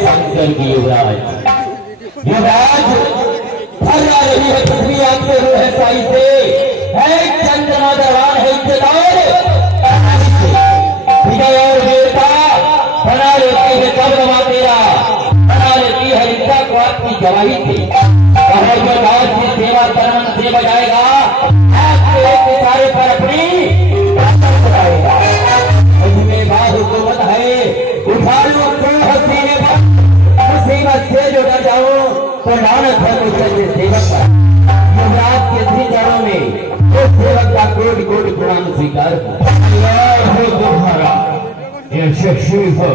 शंकर की युवराज फर्रा रही है पृथ्वी आपके रूह साई से है चंद्रमा दरबार है इज्जतदार विजय और वीरता बना लेती है कब्रमा तेरा बना लेती है इच्छा को आपकी गवाही से कहे जो गांव की सेवा कर्म से बजाएगा आपके इशारे पर अपनी बताएगा उसमें बात हुकूमत है उठा लो क्यों हसीने पर मुसीबत से जो डर जाओ तो नानक है मुझसे सेवक का युवराज के श्री चरणों में उस सेवक का कोटि कोटि प्रणाम स्वीकार तुम्हारा यशस्वी हो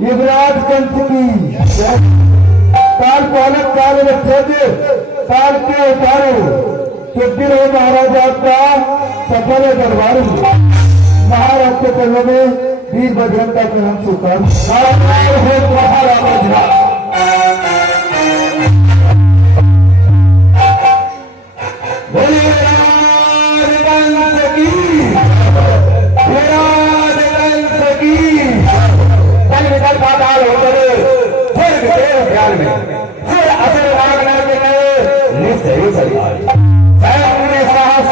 युवराज कंठ की काल को अलग काल में खोज काल के उतारो चुप्पी रहो महाराज आपका सफल दरबार महाराज के चरणों में वीर बजरंग का प्रणाम स्वीकार हो तुम्हारा बजरा बोलिए राजवंश की राजवंश की तन विदल पाताल होकर फिर विदेह ध्यान में फिर असर राग करके गए निश्चय सरकार सैन्य साहस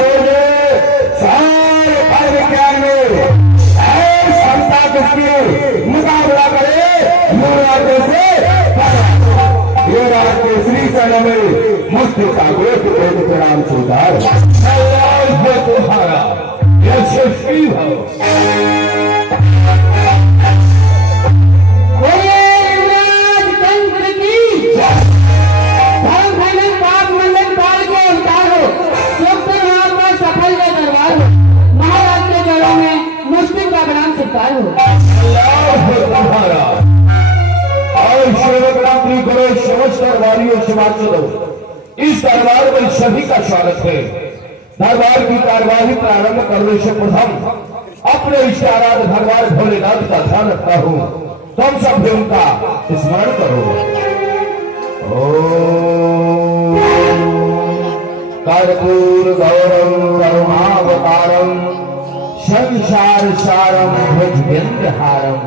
सारे फल विज्ञान में क्षमता किसकी मुकाबला करे युवराज से युवराज के श्री चरण में मुक्ति का गोट कोट प्रणाम स्वीकार तुम्हारा यशस्वी हो इस दरबार में सभी का स्वागत है। दरबार की कार्यवाही प्रारंभ करने से प्रथम अपने इष्टाराध भगवान भोलेनाथ का ध्यान रखता हूँ। तुम सब भी उनका स्मरण करो। कर्पूर गौरम करुणावतारम संसार सारम भुजगेन्द्रहारम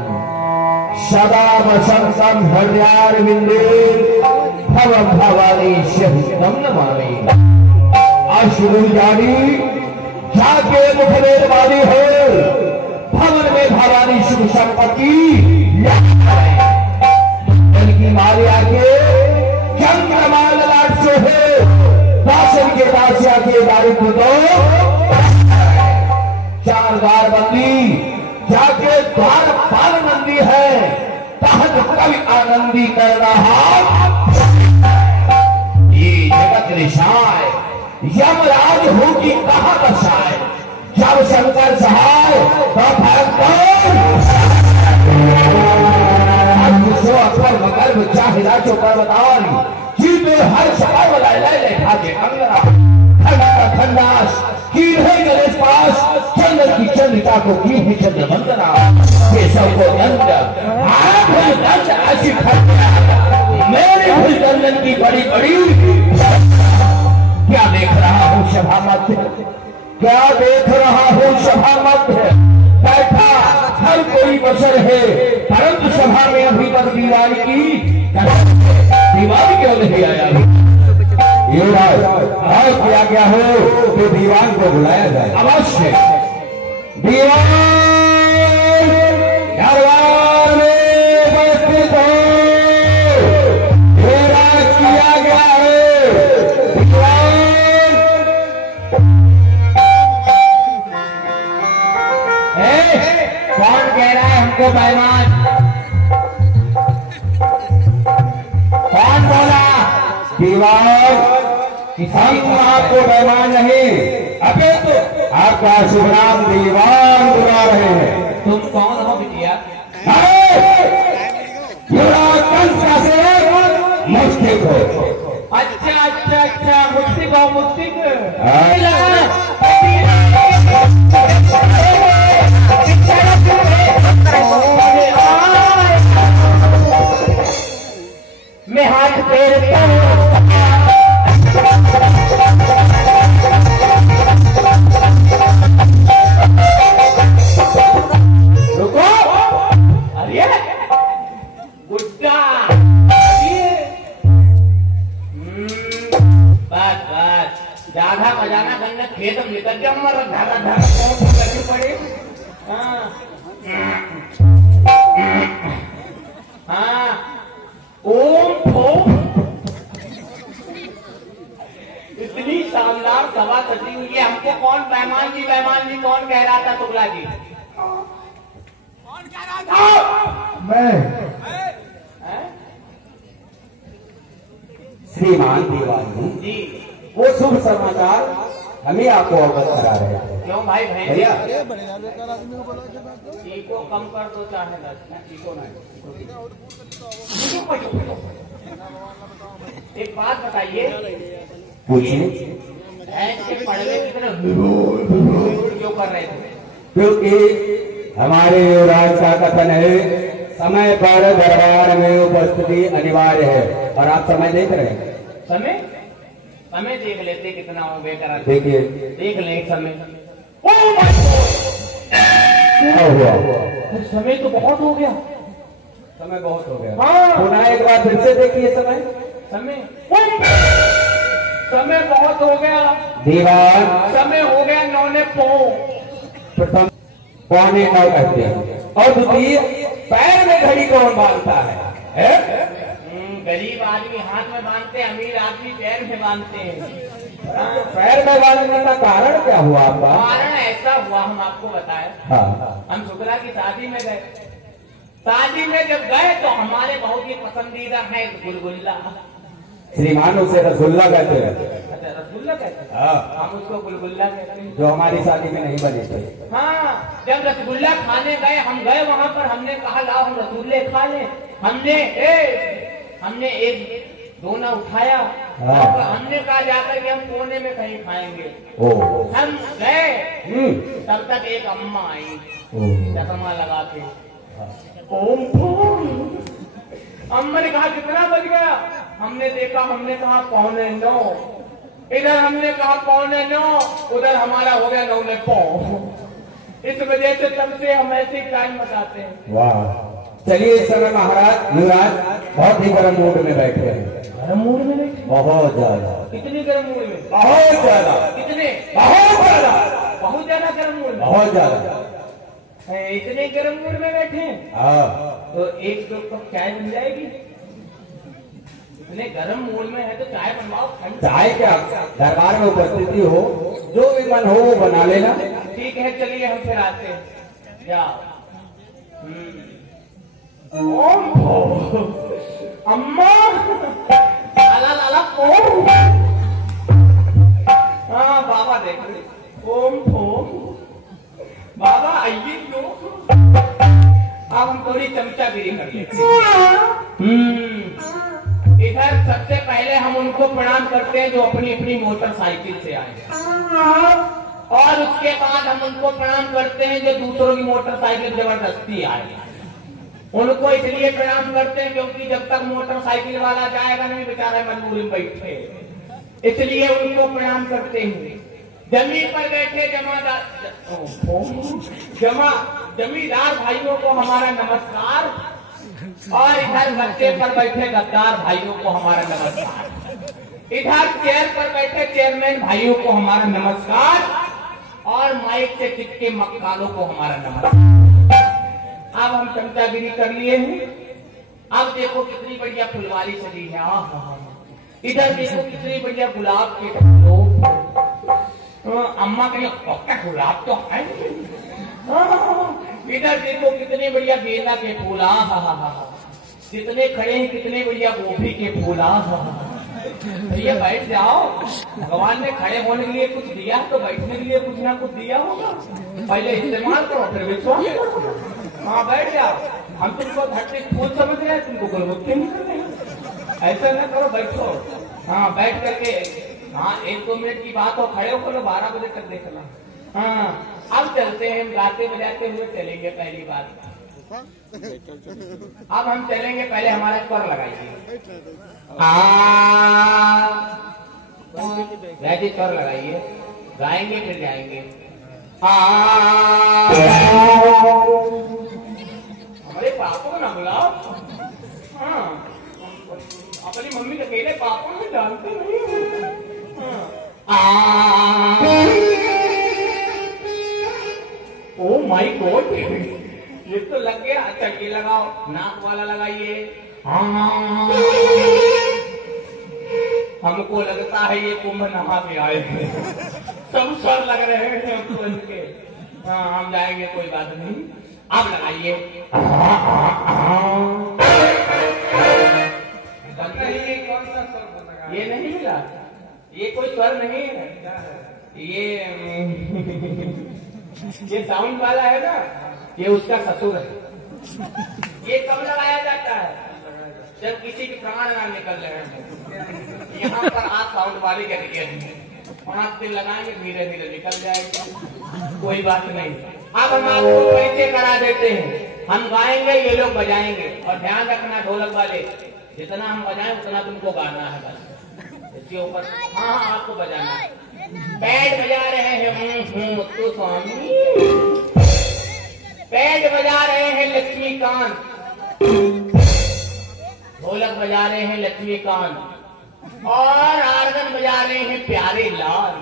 सदा वसंतम हृदयारविंदे भवम भवानी शहीदम नमामि। अश्रु जानी जाके मुखमेर वाली हो भवन में भवानी शुभ संपत्ति की मारिया के चंद्रमा ललाट से है दासन के दासिया के दारिद्र दो चार द्वार बंदी जाके द्वार पाल नंदी है तहत कवि आनंदी कर रहा ये जगत निशाय यमराज होगी कहाँ बसाए जब शंकर सहाय तो अक्बर मकर चाहिदा चौकर बताओ जीते हर सहाय वाला ले भागे अंगरा खंडास की है गणेश पास चंद्र की चंद्रिका को की है चंद्र वंदना ये सबको दंड आप दंड ऐसी मेरे भूल दंडन की बड़ी बड़ी क्या देख रहा हूँ सभा मध्य क्या देख रहा हूँ सभा मध्य बैठा हर कोई बसर है परंतु सभा में अभी तक दीवार की दीवार क्यों नहीं आया युवराज और क्या क्या हो तो दीवान को बुलाया जाए अवश्य दीवान दरबार में उपस्थित हो युवराज किया गया है दीवान कौन कह रहा है हमको बेईमान कौन बोला दीवान किसी आपको बेईमान नहीं अबे तो आपका शुभ नाम दीवान बुला रहे हैं तुम कौन हो बिटिया युवराज कंस का सेवक मुस्तिक हो अच्छा अच्छा अच्छा मुस्तिक हो मुस्तिक मैं हाथ पैर राधा बजाना करने खेत में निकल जाओ मर ढाला ढाला कौन करनी पड़े। हाँ हाँ ओम ओम इतनी शानदार सभा सजी हुई है। हमको कौन बेमान जी कौन कह रहा था शुक्ला जी? कौन कह रहा था? मैं श्रीमान दीवानी जी। वो शुभ समाचार हमें आपको अवगत करा रहे हैं। क्यों भाई भैया चीको कम कर दो चाहे चीको नहीं। एक बात बताइए, पूछिए। भैंस के पड़वे की तरह क्यों कर रहे थे? क्योंकि हमारे युवराज का कथन है समय पर दरबार में उपस्थिति अनिवार्य है और आप समय देख रहे हैं। समय देख लेते कितना हो गया करा देखिए देख ले समय। क्या हुआ? समय तो बहुत हो गया। समय बहुत हो गया। हाँ। पुनः एक बार फिर से देखिए समय समय बहुत हो गया। दीवार समय हो गया 9:09। प्रथम 8:45 कहते हैं और द्वितीय पैर में घड़ी कौन बांधता है? गरीब आदमी हाथ में बांधते, अमीर आदमी पैर में बांधते हैं। पैर में बांधने का कारण क्या हुआ आपका? कारण ऐसा हुआ, हम आपको बताएं। हाँ। हम शुक्ला की शादी में गए। शादी में जब गए तो हमारे बहुत ही पसंदीदा है गुलगुल्ला। श्रीमान उसे रसगुल्ला कहते हैं। अच्छा रसगुल्ला कहते हैं? हाँ। हम उसको गुलगुल्ला कहते हैं। जो हमारी शादी में नहीं बनी थी। हाँ, जब रसगुल्ला खाने गए, हम गए वहां पर, हमने कहा लाओ हम रसगुल्ले खा लें। हमने एक दोना उठाया और हमने कहा जाकर के हम कोने में कहीं खाएंगे। हम गए तब तक एक अम्मा आई चकमा लगा के। ओम अम्मा ने कहा कितना बज गया? हमने देखा, हमने कहा 8:45। इधर हमने कहा 8:45, उधर हमारा हो गया 9:05। इस वजह से तब से हम ऐसे टाइम बताते हैं। वाह। चलिए इस समय महाराज युवराज बहुत ही गर्म मूड में बैठे हैं। गर्म मूड में बैठे? बहुत ज्यादा। कितनी गर्म मूड में? बहुत ज्यादा। कितने? बहुत ज्यादा। बहुत ज्यादा गर्म मूड में? बहुत ज्यादा। इतने गर्म मूड में बैठे हैं? हाँ। तो एक दो कप चाय बन जाएगी? इतने गर्म मूड में है तो चाय बनवाओ। चाय क्या, दरबार में उपस्थिति हो, जो भी मन हो वो बना लेना। ठीक है चलिए हम फिर आते हैं। क्या अम्मा लाला लाला ओम। हाँ बाबा देख रहे। ओम बाबा आइए क्यों? अब हम थोड़ी चमचागिरी कर लेते हैं। इधर सबसे पहले हम उनको प्रणाम करते हैं जो अपनी अपनी मोटरसाइकिल से आए, और उसके बाद हम उनको प्रणाम करते हैं जो दूसरों की मोटरसाइकिल जबरदस्ती आए। उनको इसलिए प्रणाम करते हैं क्योंकि जब तक मोटरसाइकिल वाला जाएगा नहीं बेचारे मजबूरी में बैठे, इसलिए उनको प्रणाम करते हैं। जमीन पर बैठे जमींदार भाइयों को हमारा नमस्कार, और इधर गद्दे पर बैठे गद्दार भाइयों को हमारा नमस्कार। इधर चेयर पर बैठे चेयरमैन भाइयों को हमारा नमस्कार, और माइक से चिपके मक्कालों को हमारा नमस्कार। अब हम चमचागिरी कर लिए हैं। अब देखो कितनी बढ़िया फुलवारी सजी है। इधर देखो कितनी बढ़िया गुलाब के फूलों। अम्मा कहीं गुलाब तो है। इधर देखो कितने बढ़िया गेंदा के फूल। जितने खड़े हैं कितने बढ़िया गोभी के फूल। भैया बैठ जाओ, भगवान ने खड़े होने के लिए कुछ दिया तो बैठने के लिए कुछ ना कुछ दिया होगा। पहले इस्तेमाल करो फिर विश्वास करो। हाँ बैठ जाओ। हम तुमको धरती फूल समझ रहे हैं, तुमको गुलगुप्ते नहीं कर रहे हैं। ऐसा ना करो, बैठो। हाँ बैठ करके, हाँ 1-2 मिनट की बात हो, खड़े होकर 12 बजे तक देखना। हाँ अब चलते हैं, हम गाते बजाते हुए चलेंगे। पहली बात अब हम चलेंगे, पहले हमारा स्वर लगाइए। वैसे स्वर लगाइए, गाएंगे फिर जाएंगे। हमारे पापों को ना बुलाओ। हाँ अपनी मम्मी के अकेले पापों में जानते नहीं। ये तो लग गया। अच्छा ये लगाओ, नाक वाला लगाइए। हमको लगता है ये कुंभ नहा के आए हैं। सब स्वर लग रहे हैं हमको इनके। हाँ हम जाएंगे, कोई बात नहीं। आप लगाइए। कौन सा स्वर लगा? ये नहीं मिला, ये कोई स्वर नहीं है। ये साउंड वाला है ना, ये उसका ससुर है। ये कब लगाया जाता है? जब किसी के प्राण ना निकल रहे हैं। यहाँ पर आप साउंड वाले के दिए 5 दिन लगाएंगे, धीरे धीरे निकल जाएगा, कोई बात नहीं। अब हम आपको परिचय करा देते हैं। हम गाएंगे, ये लोग बजाएंगे। और ध्यान रखना ढोलक वाले, जितना हम बजाएं उतना तुमको गाना है बस। इसके ऊपर हाँ आपको बजाना है। बैंड बजा रहे हैं मुत्तु स्वामी, बैंड बजा रहे हैं लक्ष्मीकांत, ढोलक बजा रहे हैं लक्ष्मीकांत, और आर्गन बजा रहे हैं प्यारे लाल।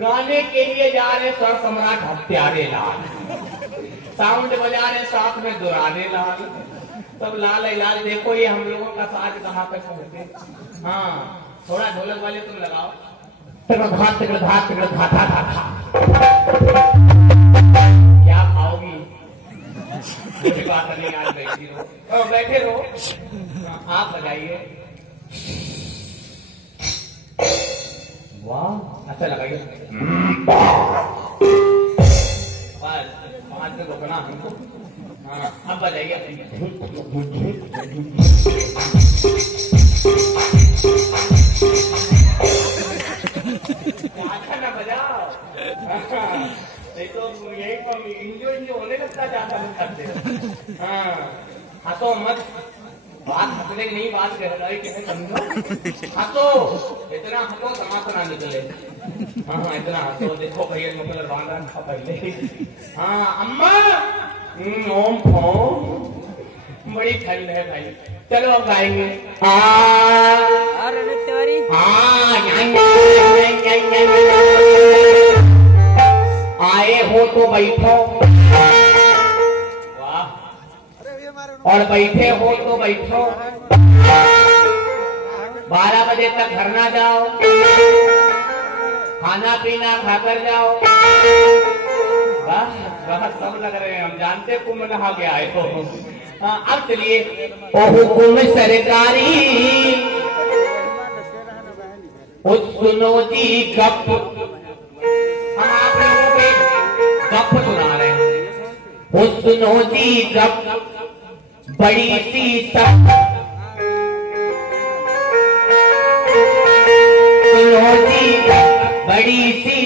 गाने के लिए जा रहे स्वर सम्राट हत्यारे लाल, साउंड बजा रहे साथ में दुराने लाल। सब लाल है लाल। देखो ये हम लोगों का साज कहाँ तक पहुंचे। हाँ थोड़ा ढोलक वाले तुम लगाओ। क्या खाओगी? मुझे बात नहीं, आज बैठी रहो, बैठे रहो। आप बजाइए। वाह अच्छा लगाइए। बस 5 में रोकना हमको। हाँ अब बजाइए। ना बजाओ। नहीं तो यही पर इंजो होने लगता ज्यादा करते। हाँ हंसो मत, बात हंसने की नहीं, बात गहराई के है, समझो। हंसो, इतना हंसो समाप्त ना निकले। हाँ इतना हंसो। देखो भैया मुझे बांधा था पहले। हाँ अम्मा ओम फोम, बड़ी ठंड है भाई। चलो अब गाएंगे। आए हो तो बैठो, वाह, और बैठे हो तो बैठो। 12 बजे तक घर ना जाओ, खाना पीना खाकर जाओ। वाह सब लग रहे हैं, हम जानते कुंभ नहा के आए हो। हाँ अब चलिए। ओ हुकुम सरकारी सुनो जी गप, हम आप लोगों को गप सुना रहे हैं। सुनो जी गप बड़ी सी सब, सुनो जी बड़ी सी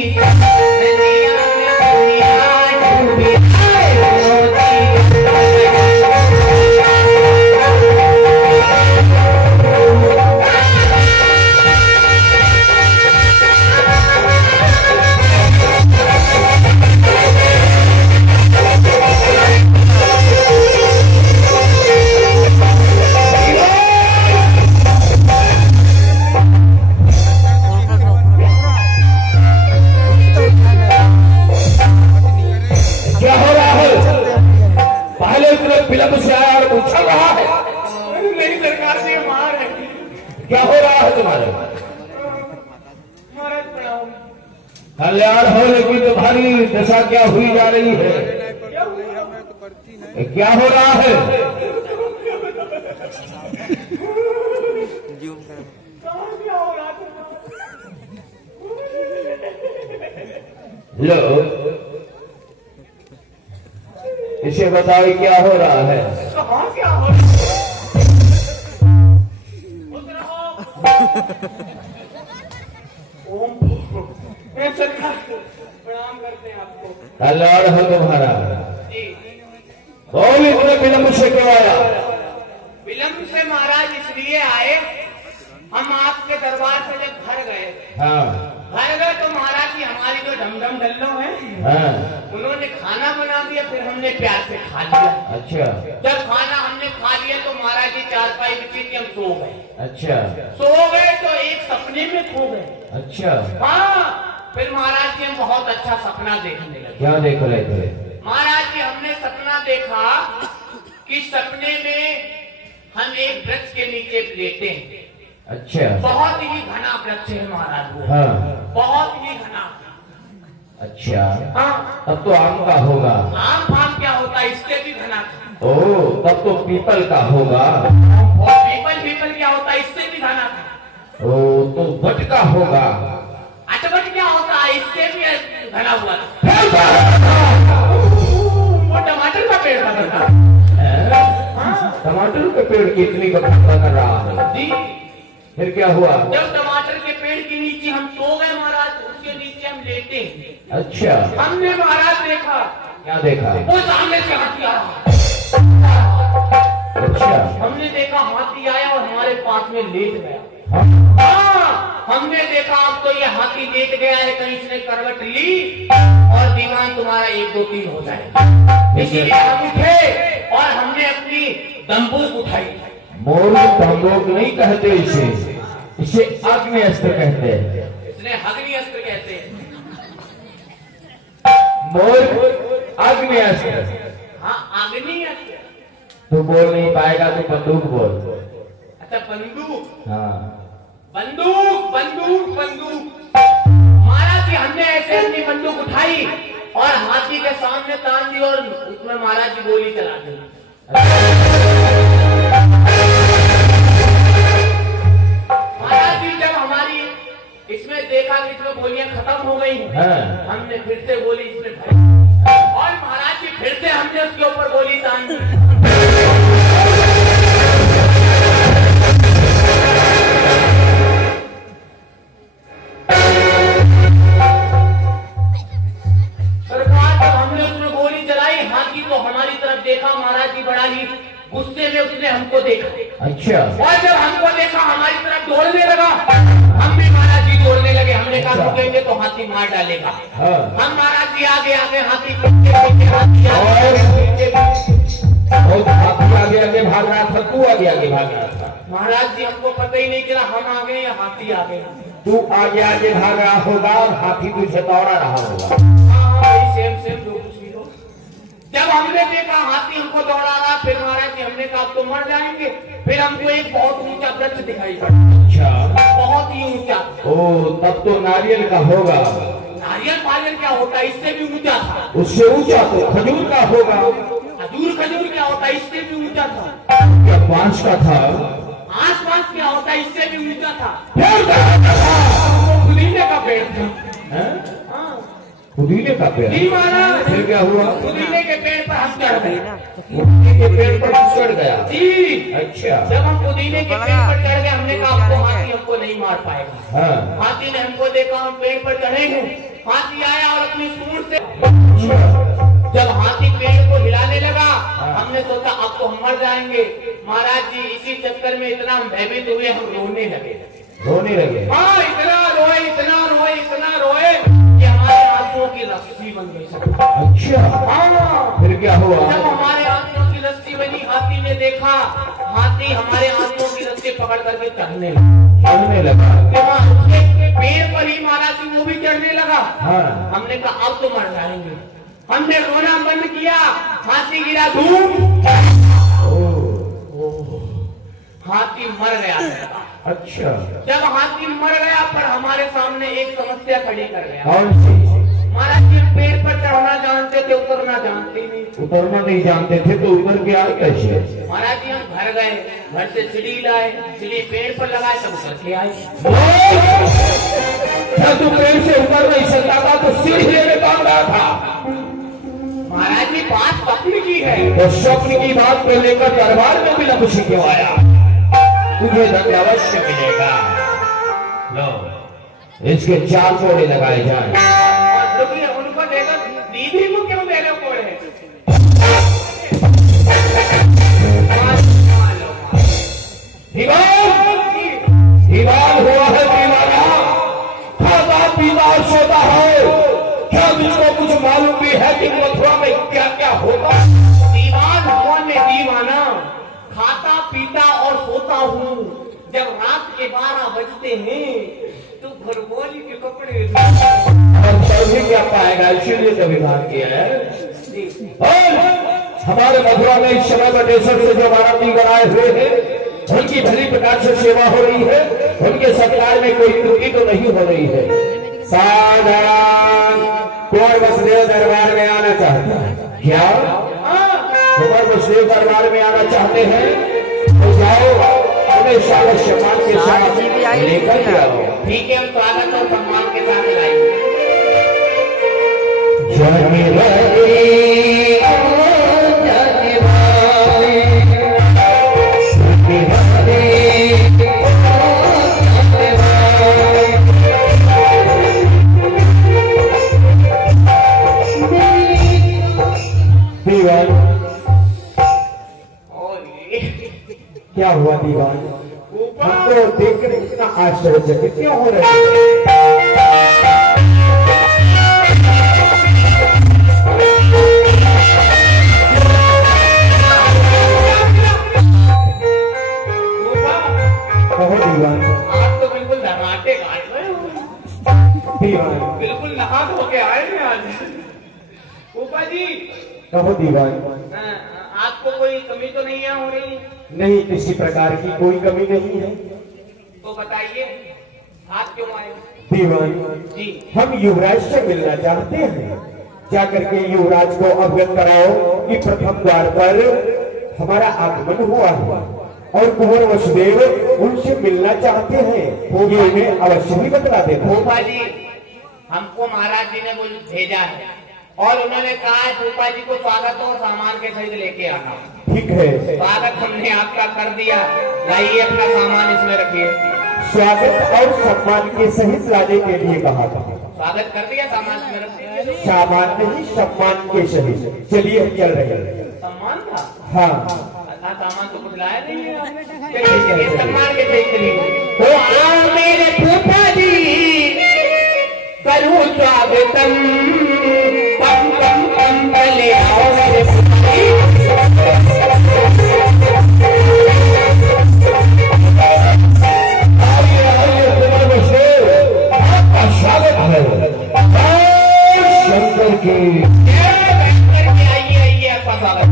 विलंब से आया और उछल रहा है। नहीं सरकार से मार है। क्या हो रहा है तुम्हारे? महाराज प्रणाम। कल्याण हो, लेकिन तुम्हारी दशा क्या हुई जा रही है? क्या हो रहा है? लो इसे बताओ क्या हो रहा है? क्या हो रहा है? ओम सरकार प्रणाम करते हैं आपको। कल्याण हो तुम्हारा। जी बोल इतने विलंब से क्यों आया? विलंब से महाराज इसलिए आए, हम आपके दरबार से जब घर गए, घर गए तो महाराज जी हमारी जो ढमढम डल्लो है, उन्होंने खाना बना दिया, फिर हमने प्यार से खा लिया। अच्छा। जब खाना हमने खा लिया तो महाराज जी चारपाई बिछी थी, हम सो गए। अच्छा। सो गए तो एक सपने में खो गए। अच्छा। हाँ फिर महाराज जी हम बहुत अच्छा सपना देखने लगे। क्या देख रहे थे? महाराज जी हमने देखा कि सपने में हम एक वृक्ष के नीचे लेटे हैं। अच्छा। बहुत ही घना वृक्ष है महाराज वो। हाँ। बहुत ही घना। अच्छा। हाँ। तब तो आम का होगा। आम फाम क्या होता है, इससे भी घना था। ओ, तब तो पीपल का होगा। और पीपल क्या होता है, इससे भी घना था। ओ, तो वट का होगा। अटवट क्या होता है, इससे भी घना हुआ था। वो टमाटर का पेड़ था बेटा। टमाटर के पेड़ की इतनी बखता कर रहा है जी। फिर क्या हुआ? जब टमाटर के पेड़ के नीचे हम सो गए महाराज, उसके नीचे हम लेटे। अच्छा। हमने महाराज देखा। क्या देखा? वो सामने से हाथी आया। अच्छा। हमने देखा हाथी आया और हमारे पास में लेट गया। हाँ। हमने देखा अब तो ये हाथी लेट गया है, कहीं इसने करवट ली और दीवान तुम्हारा 1 2 3 हो जाएगा। इसीलिए हम उठे और हमने अपनी बंदूक उठाई। मोर बंदूक नहीं कहते इसे आग्नेयास्त्र कहते हैं। इसने अग्नि अस्त्र कहते हैं। मोर आग्नेयास्त्र। हाँ, अग्नि अस्त्र। तू बोल नहीं पाएगा तो बंदूक बोल। अच्छा, बंदूक। हाँ। बंदूक महाराज जी, हमने ऐसे अपनी बंदूक उठाई और हाथी के सामने तान दी और उसमें महाराज जी गोली चला दी। महाराज जी जब हमारी इसमें देखा कि इसमें गोलियां खत्म हो गई, हाँ। हमने फिर से गोली इसमें भरी और महाराज जी फिर से हमने उसके ऊपर गोली तान दी। तो हमारी तरफ देखा महाराज जी, बड़ा ही गुस्से में उसने हमको देखा। अच्छा। और जब हमको देखा हमारी तरफ दौड़ने लगा। हम भी महाराज जी दौड़ने लगे। हमने कहा रुकेंगे तो हाथी मार डालेगा। हाँ। हम महाराज जी आगे आगे, हाथी पीछे पीछे, हाथी आगे आगे भाग रहा था, तू आगे आगे भाग रहा था। महाराज जी हमको पता ही नहीं चला हम आ गए या हाथी आ गए। तू आगे आगे भाग रहा होगा और हाथी तुझे दौड़ा रहा होगा। हाँ, सेम जो कुछ भी हो। जब हमने देखा हाथी हमको दौड़ा रहा, फिर महाराज जी हमने कहा तो मर जाएंगे। फिर हमको एक बहुत ऊंचा वृक्ष दिखाई पड़ा। अच्छा। बहुत ही ऊंचा। ओ, तब तो नारियल का होगा। नारियल क्या होता है, इससे भी ऊंचा था। उससे ऊंचा तो खजूर का होगा। खजूर क्या होता है, इससे भी ऊंचा था। क्या बांस का था? आसपास क्या होता है, इससे भी ऊंचा था। फिर पुदीने का पेड़ था। पुदीने का पेड़? जी महाराज। फिर क्या हुआ? पुदीने के पेड़ पर हम चढ़ गए। पुदीने के पेड़ पर चढ़ गया? जी। अच्छा। जब हम पुदीने के पेड़ पर चढ़ गए, हमने कहा आपको हाथी हमको नहीं मार पाएगा। हाँ। हाथी ने हमको देखा हम पेड़ पर चढ़े हैं। हाथी आया और अपनी सूंड से जब हाथी पेड़ को हिलाने लगा, हमने सोचा अब तो हम मर जाएंगे। महाराज जी इसी चक्कर में इतना हम भयभीत हुए, हम रोने लगे। हाँ, इतना रोए कि हमारे आंसुओं की रस्सी बन गई। अच्छा। हाँ। फिर क्या हुआ? जब हमारे आंसुओं की रस्सी बनी, हाथी ने देखा, हाथी हमारे आंसुओं की रस्सी पकड़ करके चढ़ने लगा। उसके पेड़ पर ही महाराज जी वो भी चढ़ने लगा। हाँ। हमने कहा अब तो मर जाएंगे। हमने रोना बंद किया, हाथी गिरा धूम। हाथी मर गया। अच्छा। जब हाथी मर गया पर हमारे सामने एक समस्या खड़ी कर गया। कौन सी? महाराज जी पेड़ पर चढ़ना जानते थे, उतरना जानते नहीं। उतरना नहीं जानते थे तो उतर के आए कैसे? महाराज जी हम घर गए, घर से सीढ़ी लाए, सीढ़ी पेड़ पर लगाए, सब उतर के आए। क्या तू पेड़ से उतर नहीं सकता था तो सीढ़ी लेने काम रहा था? महाराज जी बात स्वप्न की है। तो स्वप्न की बात को लेकर दरबार में भी न कुछ क्यों आया? तुझे दंड अवश्य मिलेगा। लो, इसके 4 कोड़े लगाए जाए। उनको देगा, दीदी को क्यों दे रहे कोड़े? दीवान हुआ है दीवाना, खाता पीता और सोता है। क्या तुझको कुछ मालूम भी है कि मथुरा में क्या क्या होता? दीवान हुआ मैं दीवाना, खाता पीता और सोता हूँ। जब रात के 12 बजते हैं तो घरवाली के कपड़े हम सभी क्या पाएगा, इसीलिए तो विधान किया है। हमारे मथुरा में इस समय बटेश्वर से जो बारातीगण आए हुए हैं उनकी भली प्रकार से सेवा हो रही है, उनके सत्कार में कोई त्रुटि तो नहीं हो रही है। सावधान, कुंवर वसुदेव दरबार में आना चाहता है क्या? कुंवर वसुदेव दरबार में आना चाहते हैं तो जाओ, उन्हें स्वागत सम्मान के साथ लेकर के आओ। ठीक है, हम स्वागत और सम्मान के साथ लाएंगे। क्या हुआ दीवान? हमको देखकर इतना आश्चर्यचकित क्यों हो रहे हैं? कहो दीवान। आज तो बिल्कुल धमाके काट रहे हो। दीवान बिल्कुल नहा धो के आए हैं आज। ऊपा जी, कहो दीवान। आपको कोई कमी तो नहीं है हो रही? नहीं, किसी प्रकार की कोई कमी नहीं है। तो बताइए आप क्यों आए? दीवान जी, हम युवराज से मिलना चाहते हैं। जाकर के युवराज को अवगत कराओ कि प्रथम द्वार पर हमारा आगमन हुआ है और कुंवर वसुदेव उनसे मिलना चाहते हैं। ये उन्हें अवश्य ही बतला देना। ऊपा जी, हमको महाराज जी ने भेजा है और उन्होंने कहा है फूफा जी को स्वागत और सामान के सहित लेके आना। ठीक है, स्वागत हमने आपका कर दिया, लाइए अपना सामान इसमें रखिए। स्वागत और सम्मान के सहित लाने के लिए कहा था। स्वागत कर दिया, सामान इसमें रख दिया। सामान नहीं, सम्मान के सहित। चलिए हम चल रहे हैं। सम्मान था? हाँ, सामान तो कुछ लाया नहीं है आपने। चलिए सम्मान के सहित चलिए। तो आओ मेरे फूफा जी, करूँ स्वागतम, पम पम पम पले आओ मेरे फूफा जी। आपका स्वागत है शंकर के। आइए आइए, आपका स्वागत।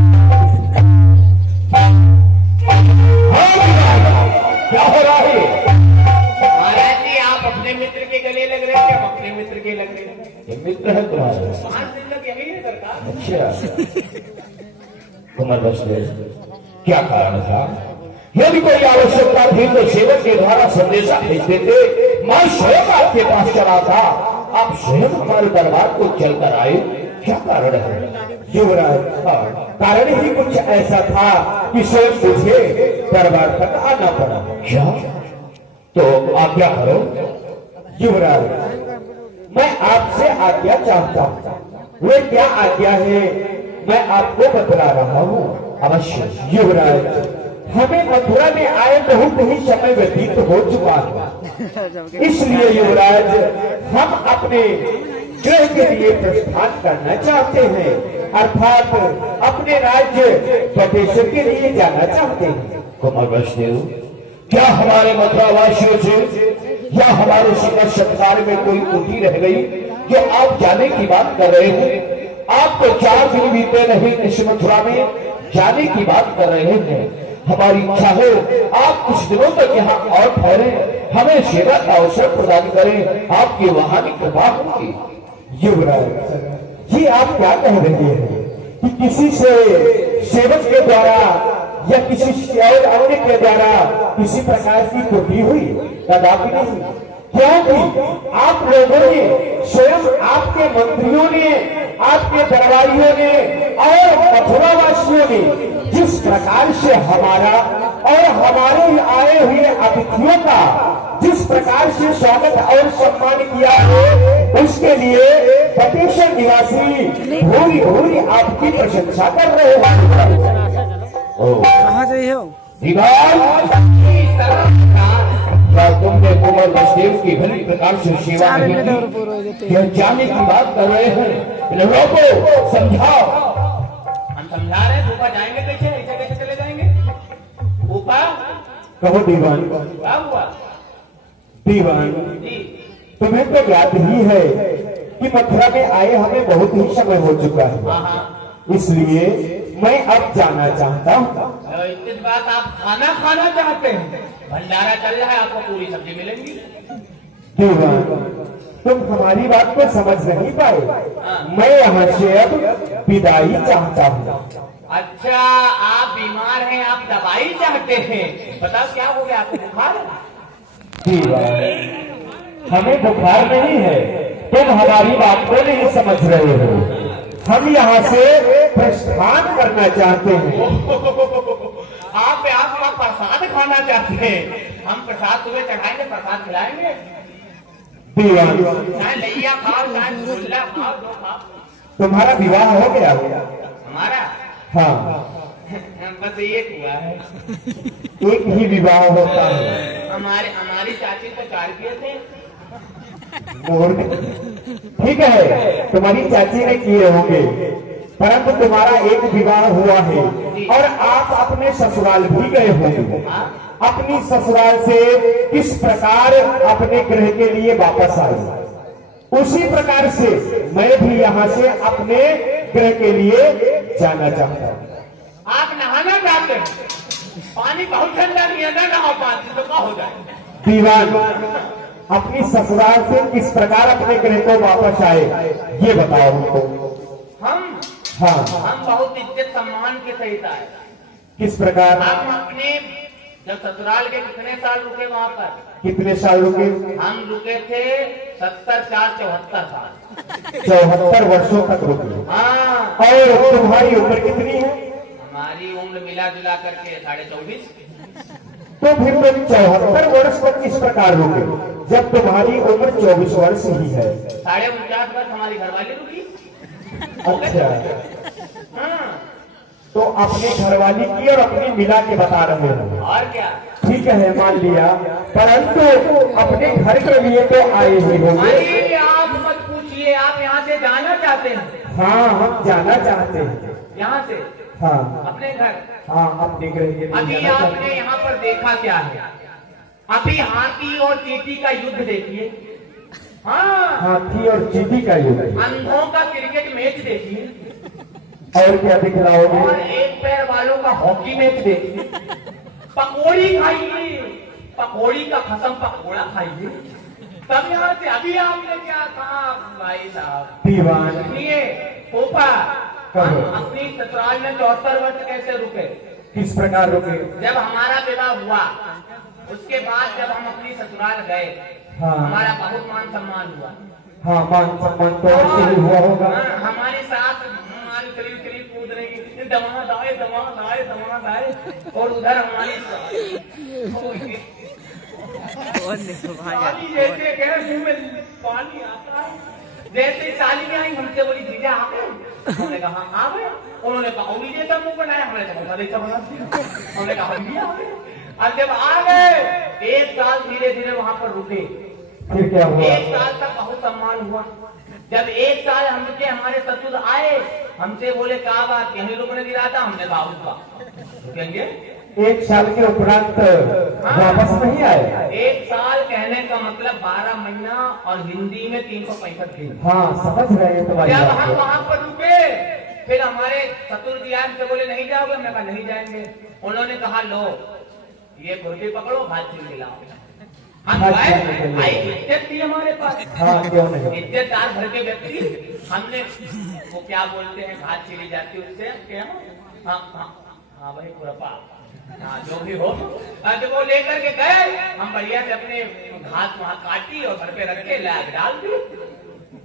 क्या हो रहा है? महाराज जी, आप अपने मित्र के गले लग रहे हैं, हम अपने मित्र के लग रहे हैं। ये मित्र है तुम्हारा? 5 दिन तक यही है सरकार। अच्छा, कुंवर वसुदेव, क्या कारण था? यदि कोई आवश्यकता थी तो सेवक के द्वारा संदेशा भेज देते। मैं स्वयं आपके पास चला था, आप स्वयं हमारे दरबार को चलकर आए। क्या कारण है? युवराज, कारण ही कुछ ऐसा था कि स्वयं मुझे दरबार तक आना पड़ा। क्या? तो आज्ञा करो। युवराज, मैं आपसे आज्ञा चाहता हूँ। वे क्या आज्ञा है मैं आपको बतला रहा हूँ। अवश्य। युवराज, हमें मथुरा में आए बहुत ही समय व्यतीत हो चुका है, इसलिए युवराज हम अपने गृह के लिए प्रस्थान करना चाहते हैं, अर्थात अपने राज्य बटेश्वर के लिए जाना चाहते हैं। कुंवर वसुदेव, क्या हमारे मथुरा वासियों से या हमारे सीमा सत्कार में कोई त्रुटि रह गई जो आप जाने की बात कर रहे हैं? आप तो 4 दिन बीते नहीं इस मथुरा में जाने की बात कर रहे हैं। हमारी इच्छा है आप कुछ दिनों तक यहाँ और ठहरे, हमें सेवा का अवसर प्रदान करें, आपकी वहां की कृपा होगी। युवराज जी, आप क्या कह रहे हैं कि किसी से सेवक के द्वारा या किसी और अन्य के द्वारा किसी प्रकार की त्रुटि हुई? कदापि नहीं, क्योंकि आप लोगों ने स्वयं, आपके मंत्रियों ने, आपके दरबारियों ने और मथुरा वासियों ने जिस प्रकार से हमारा और हमारे आए हुए अतिथियों का जिस प्रकार से स्वागत और सम्मान किया है, उसके लिए बटेश्वर निवासी भूरी भूरी आपकी प्रशंसा कर रहे हैं। कहाँ से हो? क्या तुमने कुंवर वसुदेव की भली प्रकार से सेवा नहीं की? यह जाने की बात कर रहे हैं, लोगों को समझाओ। हम समझा रहे हैं। ऊपर जाएंगे कैसे? ऐसे कैसे चले जाएंगे? ऊपर कहो दीवान। क्या हुआ? दीवान जी, तुम्हें तो ज्ञात ही है कि मथुरा में आए हमें बहुत ही समय हो चुका है, हाँ हाँ, इसलिए मैं अब जाना चाहता हूँ। इतनी बात आप खाना खाना चाहते हैं? भंडारा चल रहा है, आपको पूरी सब्जी मिलेंगी। दीवान, तुम हमारी बात को समझ नहीं पाए। मैं यहाँ से अब विदाई चाहता हूँ। अच्छा, आप बीमार हैं, आप दवाई चाहते हैं। बताओ क्या हो गया आपको? बुखार? दीवान, हमें बुखार नहीं है, तुम हमारी बात को नहीं समझ रहे हो। हम यहाँ से प्रस्थान करना चाहते हैं। आप आपका प्रसाद खाना चाहते हैं? हम प्रसाद तुम्हें चढ़ाएंगे, प्रसाद खिलाएंगे। दीवान, चाहे लैया खाओ, चाहे रसगुल्ला खाओ, जो खाओ। तुम्हारा विवाह हो गया? हमारा? हाँ, बस एक हुआ है। एक ही विवाह होता है। हमारी चाची को 4 किए थे। ठीक है, तुम्हारी चाची ने किए होंगे, परंतु तुम्हारा एक विवाह हुआ है और आप अपने ससुराल भी गए होंगे। अपनी ससुराल से किस प्रकार अपने गृह के लिए वापस आए, उसी प्रकार से मैं भी यहाँ से अपने गृह के लिए जाना चाहता हूँ। आप नहाना चाहते हैं? पानी बहुत ठंडा नहीं है, ना नहा पानी तो क्या हो जाए? दीवान, अपनी ससुराल से किस प्रकार अपने गृह को वापस आए, ये बताओ हमको। हम बहुत इज्जत सम्मान के सहित आए। किस प्रकार? हम अपने जब ससुराल के कितने साल रुके वहाँ पर? कितने साल रुके? हम रुके थे 70, 4, 74 साल। 74 वर्षों तक रुके। हाँ। और तुम्हारी उम्र कितनी है? हमारी उम्र मिला जुला करके 24.5। तो फिर तुम 74 वर्ष तक किस प्रकार रुके जब तुम्हारी उम्र 24 वर्ष ही है? 49.5 वर्ष हमारी घरवाली रुकी। अच्छा, हाँ। तो अपनी घरवाली की और अपनी मिला के बता रहे हो। और क्या? ठीक है, मान लिया, परंतु अपने घर के लिए तो आए ही होंगे। अरे आप मत पूछिए, आप यहाँ से जाना चाहते हैं? हाँ, हम जाना चाहते हैं यहाँ से? हाँ, अपने घर? हाँ, अपने गृह के लिए अभी जाना चाहते आपने यहाँ पर देखा क्या है? अभी हाथी और चींटी का युद्ध देखिए। हाँ, हाथी और चींटी का युद्ध। अंधों का क्रिकेट मैच देखिए। और क्या दिखलाओगे? और एक पैर वालों का हॉकी मैच देखिए। पकौड़ी खाइए, पकौड़ी का खसम पकौड़ा खाइए। तब यहाँ से अभी आपने क्या कहा भाई साहब? दीवान, सुनिए पोपा, हम अपनी ससुराल में 74 वर्ष कैसे रुके? किस प्रकार रुके? जब हमारा विवाह हुआ, उसके बाद जब हम अपनी ससुराल गए, हाँ। हमारा बहुत मान सम्मान हुआ। हाँ, मान सम्मान तो ऐसे ही हुआ होगा। हाँ, हमारी सास हमारी करीब करीब कूद रही, दमाद आए, दमाद आए, दमाद आए। और उधर हमारी साली जैसे कह मुंह में पानी आता है। जैसे साली में आई, हमसे बोली जीजा आ गए? हमने कहा आ गए। उन्होंने कहा उंगली जैसा मुंह बनाया, हमने कहा जैसा बना दिया। हमने कहा हम भी आ गए। और जब आ गए, 1 साल धीरे धीरे वहां पर रुके। फिर क्या हुआ? 1 साल तक बहुत सम्मान हुआ। जब 1 साल हम रुके, हमारे ससुर आए, हमसे बोले क्या बात, यहीं रुकने दी रहा था? हमने कहा रुकेंगे। 1 साल के उपरांत वापस नहीं आए? 1 साल कहने का मतलब 12 महीना और हिंदी में 365 दिन। हाँ, समझ रहे हैं तुम्हारी जब बात हम को। वहां पर रुके, फिर हमारे ससुर जी हमसे बोले नहीं जाओगे? हमने कहा नहीं जाएंगे। उन्होंने कहा लो ये खुरपी पकड़ो, भात चूल्हे लाओ। हम गए, आई इज्जत थी हमारे पास। हाँ, क्यों नहीं? इज्जतदार घर के व्यक्ति, हमने वो क्या बोलते हैं, घात चली जाती उससे क्या? हाँ हाँ हाँ, वही खुरपा, हाँ जो भी हो। जब वो लेकर के गए, हम बढ़िया से अपने घास वहां काटी और घर पे रख के लैब डाल दी।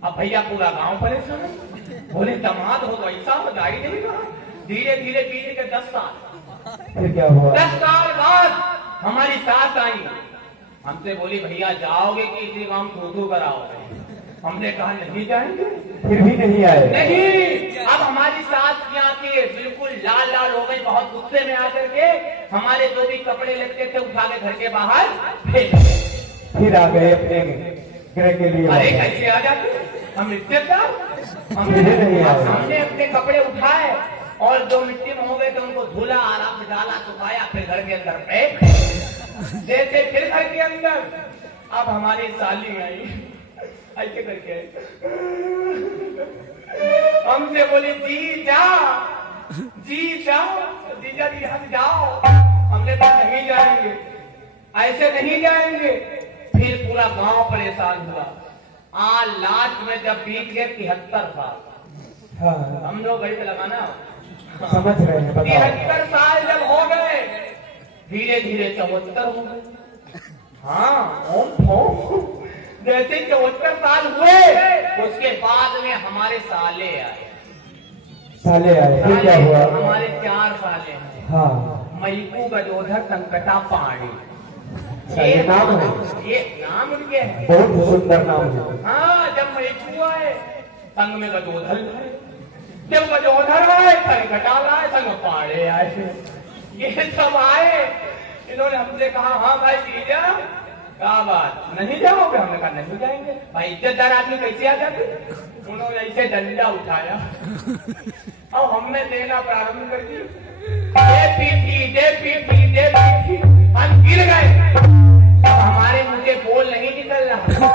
अब भैया पूरा गांव परेशान, बोले दामाद हो तो ऐसा हो, गाड़ी नहीं रहा। धीरे धीरे पीने के 10 साल। फिर क्या हुआ? 10 साल बाद हमारी सास आई, हमसे बोली भैया जाओगे कि इसी गांव थू कराओगे? हमने कहा नहीं जाएंगे। फिर भी नहीं आए? नहीं। अब हमारी सास की आंखें बिल्कुल लाल लाल हो गई, बहुत गुस्से में आकर के हमारे जो भी कपड़े लगते थे उठा के घर के बाहर फेंक दिए। फिर आ गए अपने गृह के लिए? अरे कैसे आ जाते, हम इज्जतदार। हमने अपने कपड़े उठाए और जो मिट्टी में हो गए थे उनको धुला, आराम से डाला, सुखाया, फिर घर के अंदर फेंक। जैसे फिर घर के अंदर, अब हमारी साली आई, ऐसे करके हमसे बोली जी जा जी जाओ जीजा जी हम जाओ, हमने तो नहीं जाएंगे, ऐसे नहीं जाएंगे। फिर पूरा गांव परेशान हुआ। लास्ट में जब बीत गए 73 साल, हाँ, हम लोग गणित लगाना समझ रहे हैं, बताओ। 73 साल जब हो गए, धीरे धीरे 74 हो गए। हाँ, जैसे 74 साल हुए, उसके बाद में हमारे साले आए। साले आए, फिर क्या हुआ? हमारे 4 साले हैं। हाँ, मईकू गजोधर संकटा पाणी, ये नाम है, ये नाम उनके है। बहुत सुंदर नाम है। हाँ, जब मईकू आए संग में गजोधर आए, जब गजोधर आए संकटा आए, संग पाड़े आए, ये सब आए। इन्होंने हमसे कहा हाँ भाई जीजा क्या बात नहीं जाओगे? हमने कहा नहीं जाएंगे। भाई इज्जतदार आदमी कैसे आ जाते? उन्होंने ऐसे डंडा उठाया और हमने देना प्रारंभ कर दी। हम गिर गए। हमारे मुझे बोल नहीं निकल रहा।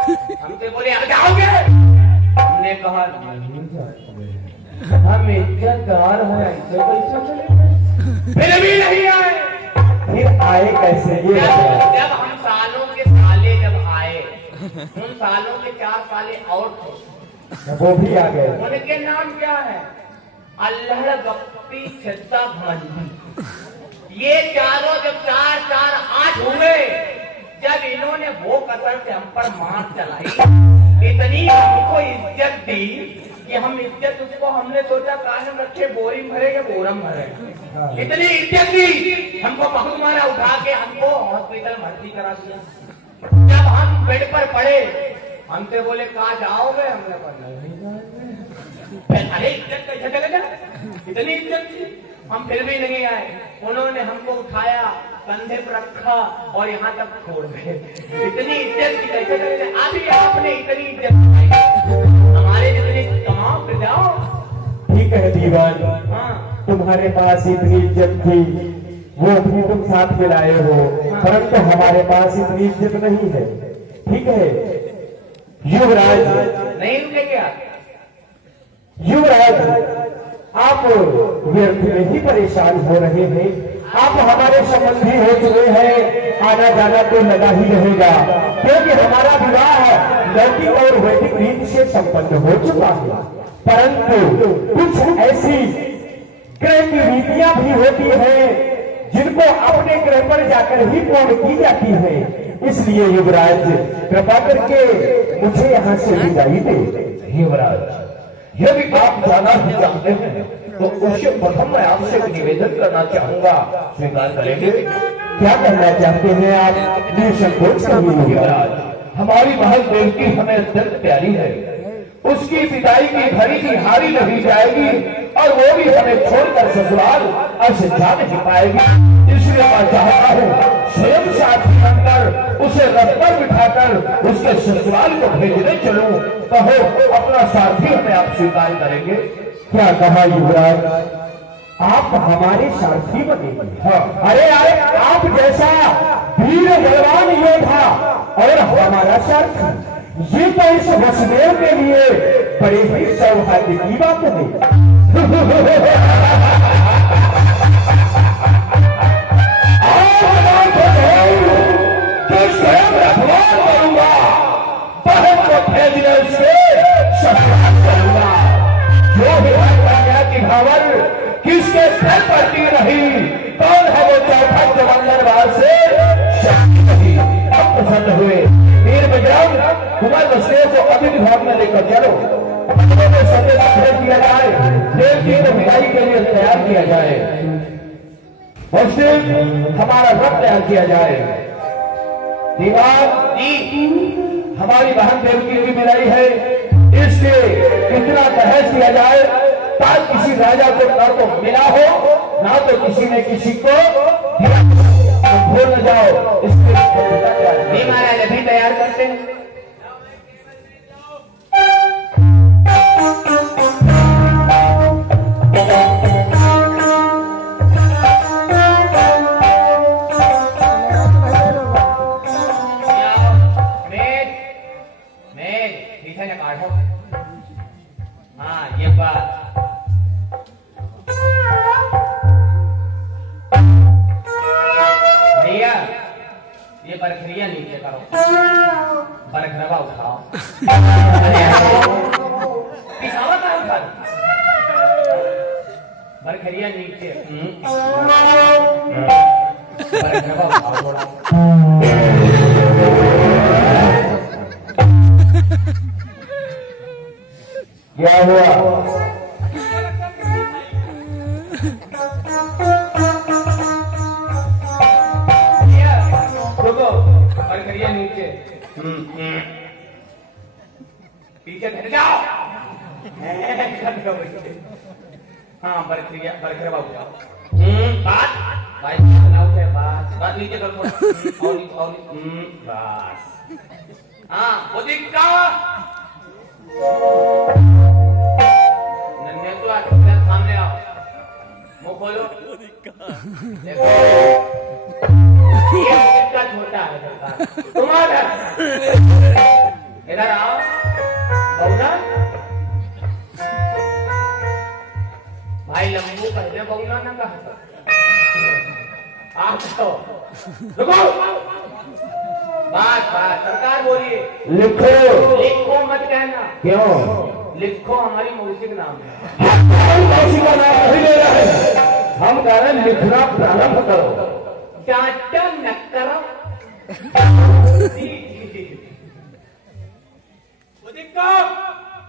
हमसे बोले अब जाओगे? हमने कहा नहीं जाओगे, हम इज्जतदार हैं, ऐसे कैसे चलेंगे? फिर भी नहीं आए। फिर आए कैसे? ये जब हम सालों के साले जब आए, उन सालों के 4 साले और थे, वो भी आ गए। उनके नाम क्या है? अल्लाह गप्पी छत्ता भंडी। ये चारों जब 4 4 8 हुए, जब इन्होंने वो कसर से हम पर मार चलाई, इतनी हमको इज्जत दी कि हम इज्जत उसको हमने सोचा कान में रखे बोरी भरे या बोरम भरे। इतनी इज्जत दी हमको, बहुत मारा उठा के हमको हॉस्पिटल भर्ती करा दिया। जब हम बेड पर पड़े, हमसे बोले कहाँ जाओगे? हमने कहा नहीं जाएंगे। अरे इज्जत कैसे चलेगा? इतनी इज्जत थी, हम फिर भी नहीं आए। उन्होंने हमको उठाया, कंधे पर रखा और यहाँ तक छोड़ गए। इतनी इज्जत की कैसे चलेगा? अभी आपने इतनी इज्जत हमारे जितने तमाम पे जाओ। ठीक है दीवान, हाँ, तुम्हारे पास इतनी इज्जत थी, वो भी तुम साथ में लाए हो, परंतु हमारे पास इतनी इज्जत नहीं है। ठीक है युवराज, नहीं रुके क्या? युवराज, आप व्यर्थ में ही परेशान हो रहे हैं। आप हमारे संबंधी हो चुके हैं, आना जाना तो लगा ही रहेगा, क्योंकि हमारा विवाह लौकिक और वैदिक रीति से संपन्न हो चुका है। परंतु कुछ ऐसी ग्रह की रीतियां भी होती हैं जिनको अपने ग्रह पर जाकर ही पूर्ण की जाती है। इसलिए युवराज कृपा करके मुझे यहाँ से विदाई दे। युवराज, यदि आप जाना ही चाहते हैं तो उससे प्रथम मैं आपसे एक निवेदन करना चाहूंगा, स्वीकार करेंगे? क्या कहना चाहते हैं आप? निसंकोच कहिए। युवराज, हमारी महल देवकी हमें अत्यंत प्यारी है, उसकी विदाई की घड़ी की हारी नहीं जाएगी और वो भी हमें छोड़कर ससुराल ऐसे जा नहीं पाएगी। इसलिए मैं चाहता हूँ स्वयं साथी बनकर उसे रथ पर बिठाकर उसके ससुराल को भेजने चलूं। कहो अपना साथी हमें आप स्वीकार करेंगे? क्या कहा युवराज? आप हमारे सारथी बनेंगे? हाँ। अरे आप जैसा वीर बलवान योद्धा और हमारा सारथी, ये तो इस वसुदेव के लिए बड़े ही सौभाग्य की बात है। स्वयं रखवाल करूंगा, बहन को भेजने से सत्कार करूंगा। जो भी कन्या की खबर किसके सर पर की रही, कौन है वो चौथा जवंदरवार से शक्ति रही। अब प्रसन्न हुए वीर बजरंग, कुमार वसुदेव को अभी विभाग में लेकर चलो, संदेश भेज दिया जाए, देवकी को विदाई के लिए तैयार किया जाए। वसुदेव, हमारा रथ तैयार किया जाए। दीवान, हमारी बहन देवकी की विदाई है, इसलिए इतना दहेज दिया जाए ताकि किसी राजा को ना तो मिला हो, ना तो किसी ने किसी को भूल न जाओ। इसलिए महाराज अभी तैयार करते हैं। हाँ ये बात ये बरखरिया नीचे करो, बरखरवा उठाओ, पिसावा का उठा, बरखरिया नीचे, बरखरवा उठाओ थोड़ा। क्या हुआ? बरखरिया नीचे, पीछे हट जाओ। हाँ बरखरिया बरखरवा उठाओ। बात भाई सुनाओ क्या बात नीचे कर और बस। हाँ वो दिखता नन्हे तो सामने आओ, मुंह खोलो। देखो ये कितना छोटा है सरकार, तुम्हारा इधर आओ बउना भाई लंबू कहते बउना ना कहा आप तो बात सरकार बोलिए। लिखो। लिखो मत कहना। क्यों? लिखो हमारी मौसी का नाम है। मौसी का नाम नहीं ले रहे, हम कह रहे हैं लिखना प्रारंभ करो। चाचा न करो।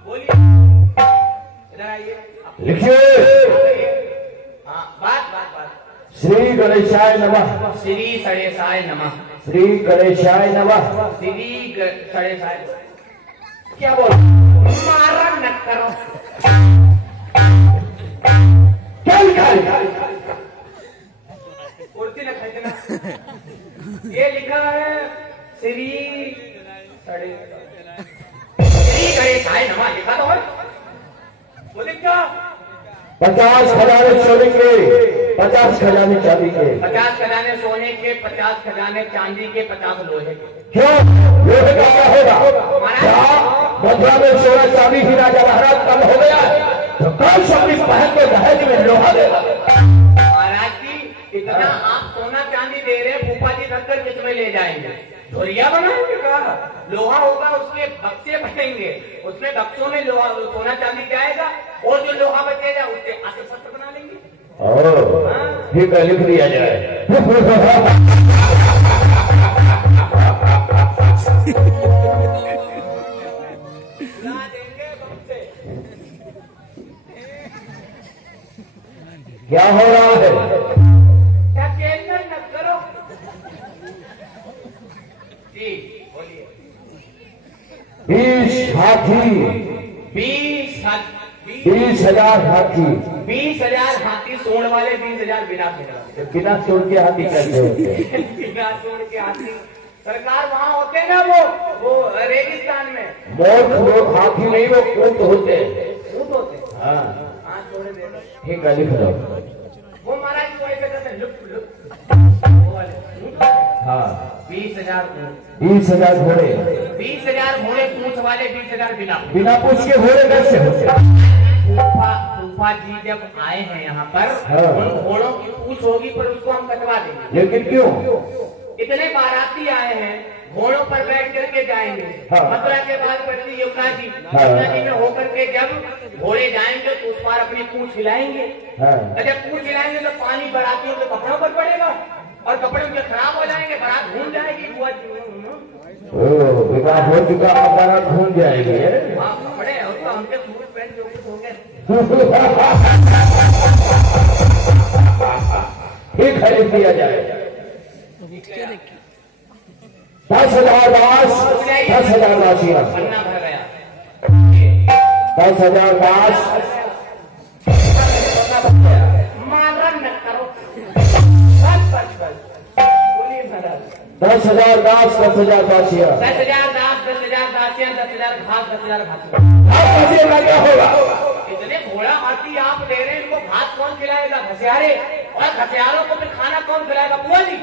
बोलिए इधर आइए, लिखिए। हाँ बात श्री गणेशाय नमः। श्री गणेशाय नमः। श्री गणेशाय नमः। श्री गणेशाय क्या बोल मारा न करो। क्या लिखा है? कुर्सी न खरीदना। ये लिखा है श्री गणेशाय नमः लिखा तो है। वो लिखा 50 खजाने सोने के, 50 खजाने चांदी के। 50 खजाने सोने के, 50 खजाने चांदी के, 50 लोहे के। क्यों? लोहे का क्या होगा? क्या मथुरा में सोना चांदी ही राजा महाराज कम हो गया है तो कौन सा अपनी बहन को दहेज में लोहा देगा? महाराज जी इतना आप सोना चांदी दे रहे हैं, फूफा जी धक्कर किसमें ले जाएंगे? झोरिया बनाएंगे का? लोहा होगा उसके बक्से बनेंगे, उसमें बक्सों में लोहा सोना चांदी जाएगा और जो लोहा बचेगा उससे अस्त्र शस्त्र बना लेंगे। ठीक है, लिख दिया जाए। क्या हो रहा है? क्या कहना न करो जी, बोलिए। 20 हाथी, 20,000 हाथी। 20,000 हाथी सूंड वाले, 20,000 बिना सूंड वाले। बिना सूंड के हाथी कैसे होते हैं? बिना सूंड के हाथी सरकार वहाँ होते हैं ना, वो रेगिस्तान में। मूर्ख लोग हाथी नहीं, वो ऊंट होते हैं। ऊंट होते हैं। हाँ हाँ छोड़े दे। ठीक है, लिख लो। वो महाराज को ऐसे करते हैं लुक वो वाले ऊंट। हाँ 20,000 20,000 घोड़े। 20,000 घोड़े पूंछ वाले, 20,000 बिना। बिना पूछ के घोड़े कैसे होते? फूफा जी जब आए हैं यहाँ पर, उन घोड़ों की पूंछ होगी पर उसको हम कटवा देंगे। लेकिन क्यों? इतने बाराती आए हैं, घोड़ों पर बैठ करके जाएंगे। मथुरा के बाद पड़ती यमुना जी, यमुना जी में होकर के जब घोड़े जाएंगे तो उस पार अपनी पूंछ हिलाएंगे। जब पूंछ हिलाएंगे तो पानी बारातियों के कपड़ों पर पड़ेगा और कपड़े उनके खराब हो जाएंगे, बारात घूम जाएगी। बुआ जी विवाह हो चुका, बारात घूम जाएगी। हाँ कपड़े और तो हमके सूट पैंट जो कुछ हो गए। ठीक है, लिख दिया जाए। 10,000 दास, 10,000 दासियां। पन्ना भर गया। 10,000 दास। मारा न करो। बस बोलिए महाराज। 10,000 दास, 10,000 दासियां। 10,000 दास, 10,000 दासियां, 10,000 घास, 10,000 घास। क्या होगा? इतने घोड़ा हाथी आप दे रहे हैं, इनको घास कौन खिलाएगा? घसियारे। और घसियारों को फिर खाना कौन खिलाएगा? बुआ जी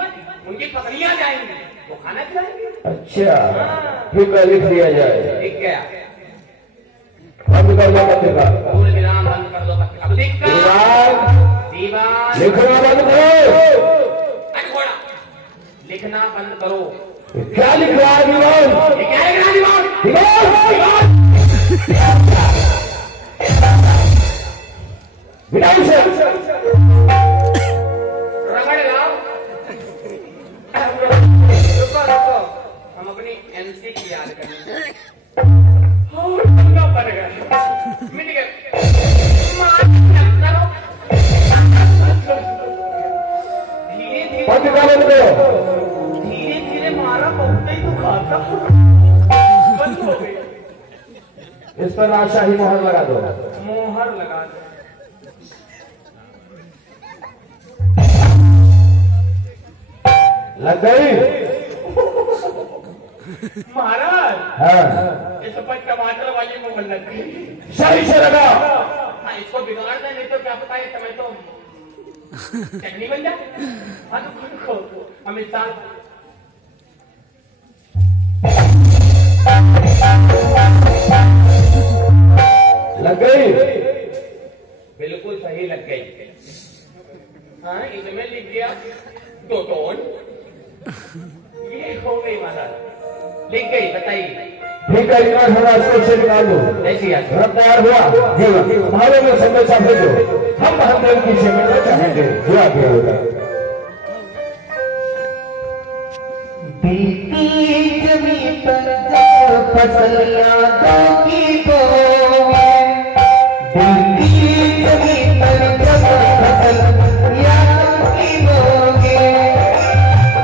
उनकी पकड़ियां जाएंगी, वो खाना खिलाएंगे। अच्छा ठीक है, लिख दिया जाए। ठीक गया। बंद कर दो पत्रिका। पूर्ण विराम बंद कर दो पत्रिका। अब दीवार दीवार लिखना बंद करो। घोड़ा लिखना बंद करो। क्या लिख रहा है दीवान? क्या लिख रहा दीवान? विधान से रगड़ लाओ। रुको हम अपनी एमसी की याद करेंगे। पड़ गया मिट गया धीरे धीरे बंद करो धीरे धीरे मारा बहुत ही दुखाता बंद हो गई। इस पर आशा ही मोहर लगा दो। मोहर लगा दो। लग गई? महाराज हाँ इस पर टमाटर वाली मोहर लग गई। सही से लगा। हाँ इसको बिगाड़ दे नहीं तो क्या पता है समय तो चटनी बन जाए। हाँ तो हम इस साल लग गई? बिल्कुल सही लग गई। हाँ इसमें लिख दिया 2 टोन। ये हो गई महाराज लिख गई बताइए। ठीक है इतना थोड़ा इसको से निकाल दो। ऐसी रब तैयार हुआ जी हमारे में संदेशा भेजो। हम महादेव की सेवा में चाहेंगे हुआ क्या होगा। बीती जमीन पर जब फसलियां दो की बोवे, बीती जमीन पर जब फसलियां दो की बोगे,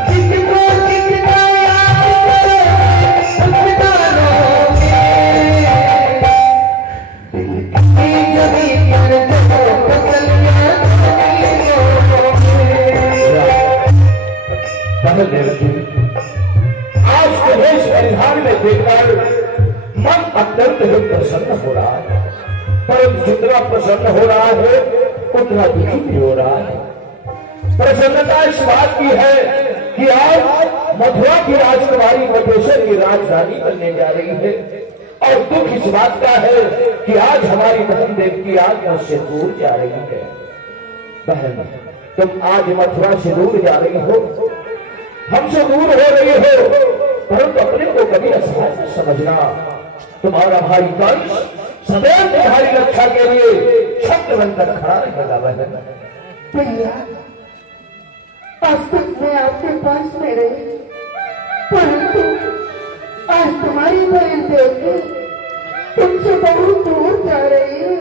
जिसको जितना याद करोगे उतना रोगे। बीती जमीन पर जब फसलियां दो की बोगे। आज के देश परिधान में देखकर मन अत्यंत ही प्रसन्न हो रहा है, परंतु जितना प्रसन्न हो रहा है उतना दुखी भी हो रहा है। प्रसन्नता इस बात की है कि आज मथुरा की राजकुमारी बटेश्वर की राजधानी बनने जा रही है, और दुख इस बात का है कि आज हमारी बहन देव की आज मुझसे दूर जा रही है। बहन तुम आज मथुरा से दूर जा रही हो, हमसे दूर हो रही हो, परंतु अपने को कभी असहाय न समझना। तुम्हारा भाई कंस सदैव तुम्हारी रक्षा के लिए छत्र बनकर खड़ा रहेगा बहन। भैया आज तक मैं आपके पास में रही, परंतु आज तुम्हारी बहन देवकी तुमसे बहुत दूर जा रही है।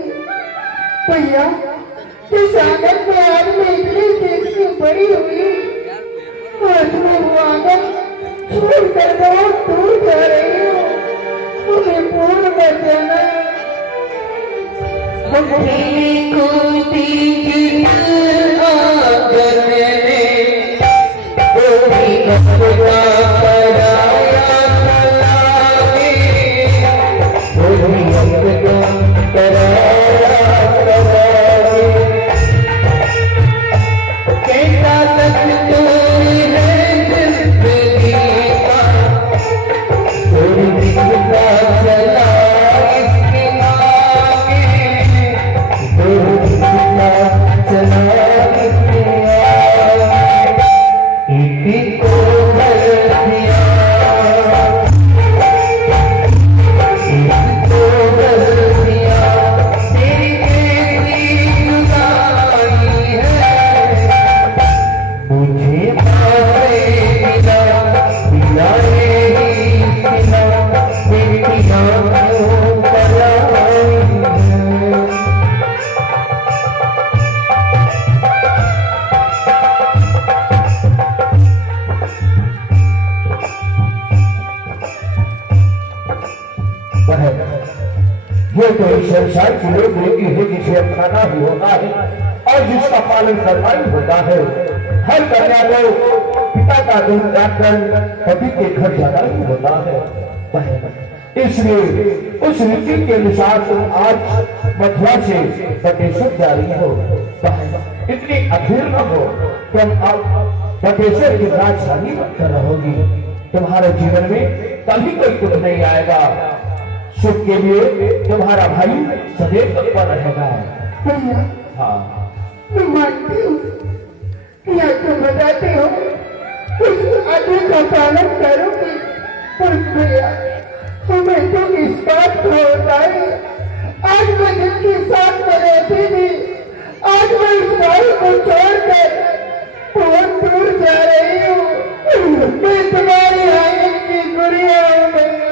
भैया इस आंगन में आज मैं इतनी देर से बड़ी हुई, आज मैं वो आंगन छोड़ कर बहुत दूर जा रही हूँ। मुझे पूर्ण कर देना। कूदी आंगन में कोई कपड़ा कराया कलावे, कोई कपड़ा कराया कलावे, कैसा लगता है जिंदगी का कोई दिखता चला इसके आगे, कोई दिखता चला इसके आगे, इसी को भर दिया, इसको भर दिया, तेरी कैसी जुदाई है, मुझे पावे मिला मिला रे मिला तेरी आंखों पर आई है। ये तो इस संसार की लोग होती है जिसे अपनाना ही होता है और जिसका पालन करना ही होता है। हर कन्या को पिता का दूध डालकर पति के घर जाना ही होता है। इसलिए उस रीति के अनुसार तुम आज मथुरा से बटेश्वर जा रही हो। इतनी अधीर न हो, तुम अब बटेश्वर की राजधानी बनकर रहोगी। तुम्हारे जीवन में कभी कोई दुख नहीं आएगा। सुख के लिए तुम्हारा भाई सदैव तत्पर रहेगा। भैया हाँ मैं मानती हूँ कि आज तुम बताते हो उस आदेश का पालन करूंगी। पर भैया हमें तो इस बात को होता है, आज मैं जिनके साथ में रहती थी, आज मैं इस भाई को छोड़कर बहुत दूर जा रही हूँ। मैं तुम्हारी आंगन की गुड़िया हूँ भैया।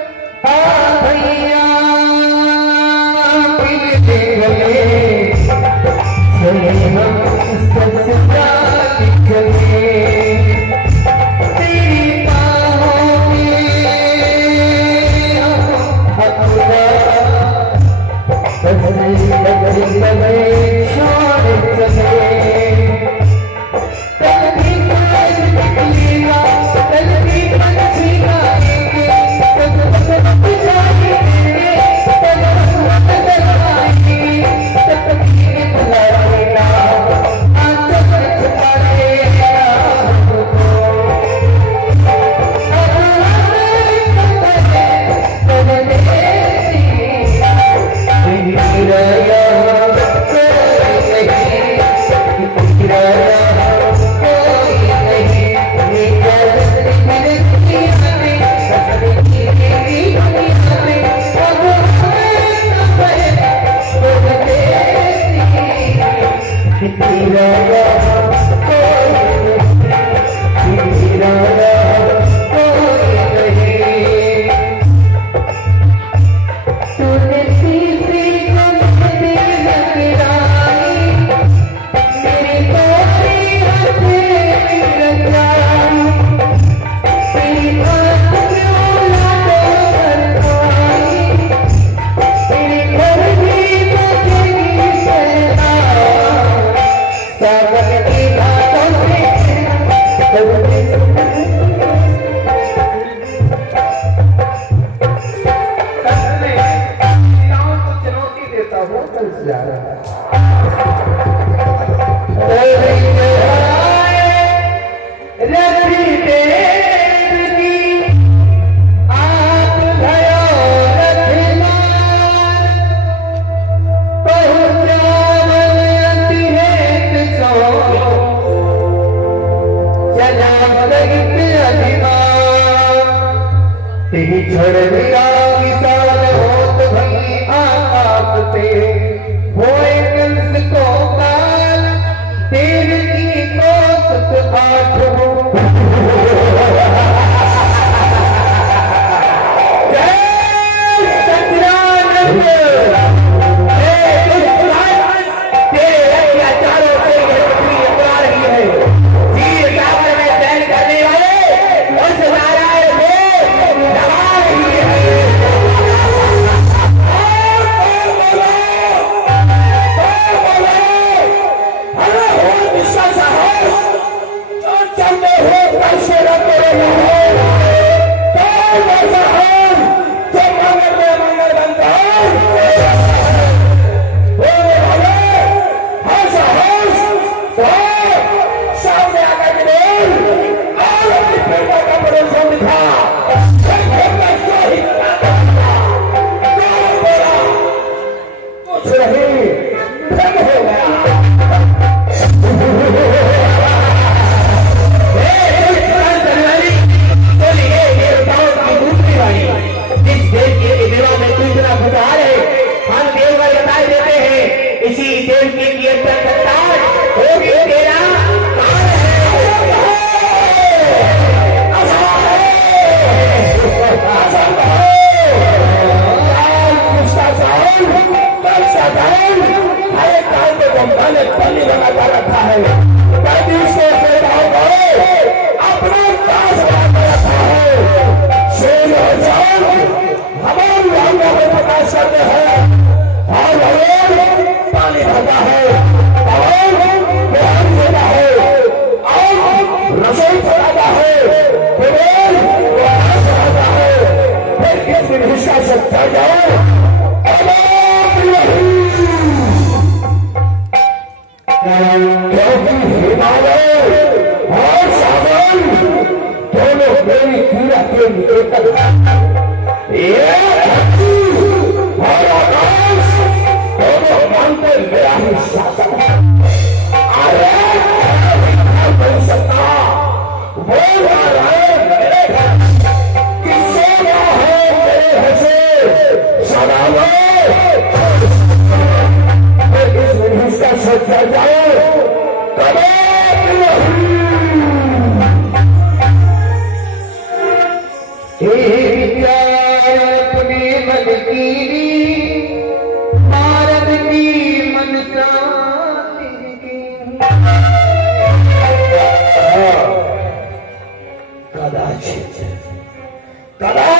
जाओ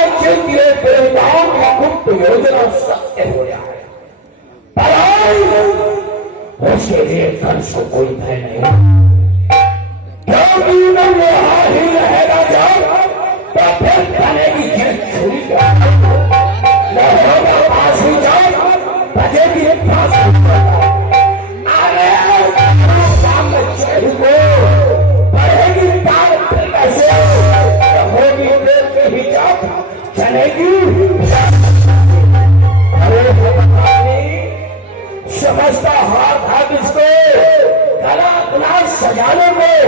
राज्य के देवताओं की गुप्त योजना सत्य हो जाए, पर उसके लिए कंस को कोई भय नहीं, क्योंकि मैं यहाँ ही रहेगा जब तो फिर बनेगी जीत छुरी न होगा फांसी जाओ बजेगी फांसी। अरे सामने चाहिए बढ़ेगी तार कैसे होगी देर के ही जाओ चलेगी। अरे समझता हाथ हाथ इसको गला गला सजाने में,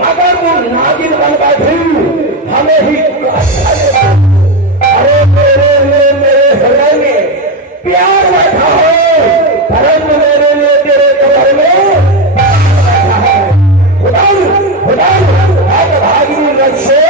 मगर वो नागिन बन बैठी हमें ही। अरे मेरे हृदय में प्यार बैठा है, परंतु मेरे लिए तेरे कबर में बैठा है। खुदा भागी रक्षे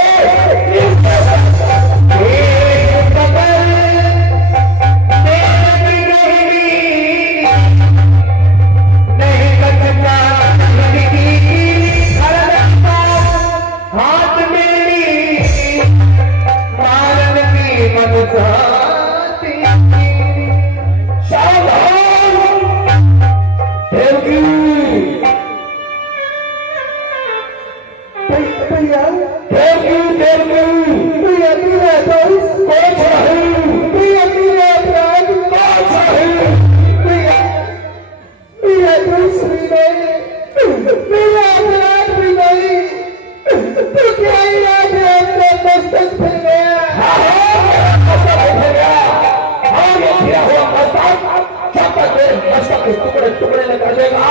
टुकड़े टुकड़े न कर देगा,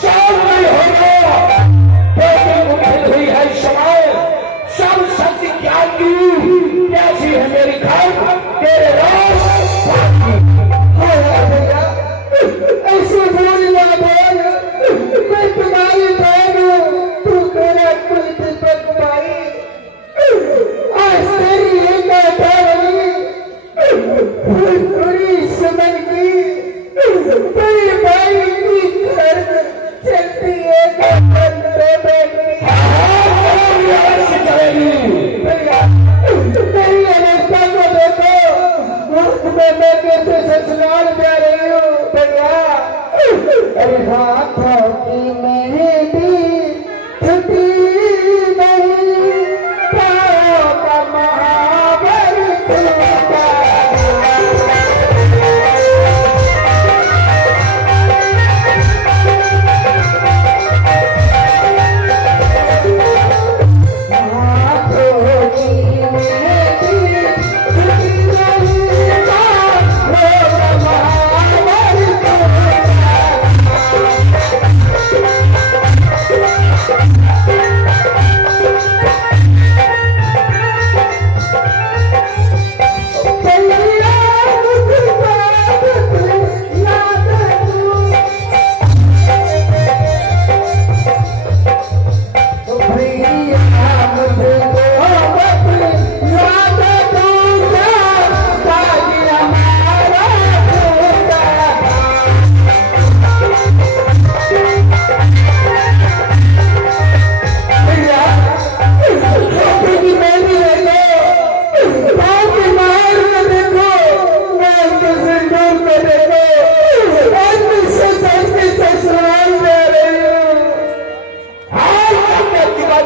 शाम नहीं होगा, क्योंकि हुई है समय सब सत्य ज्ञान की कैसी है मेरी खाई तेरे ऐसे बोलना बोल, मैं तुम्हारी बहन हूँ, तू मेरा कुल तिब्बत भाई। आज तेरी एक पूरी समझ की तेरी भाई की दर्द चलती है तेरी अवस्था को देखो, मुफ्त में मैं कैसे ससुराल जा रही हूँ भैया। अरे हाथों की मेहंदी छुटी नहीं, पाँव का महावर टूटा।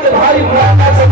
भारी मुलाकात से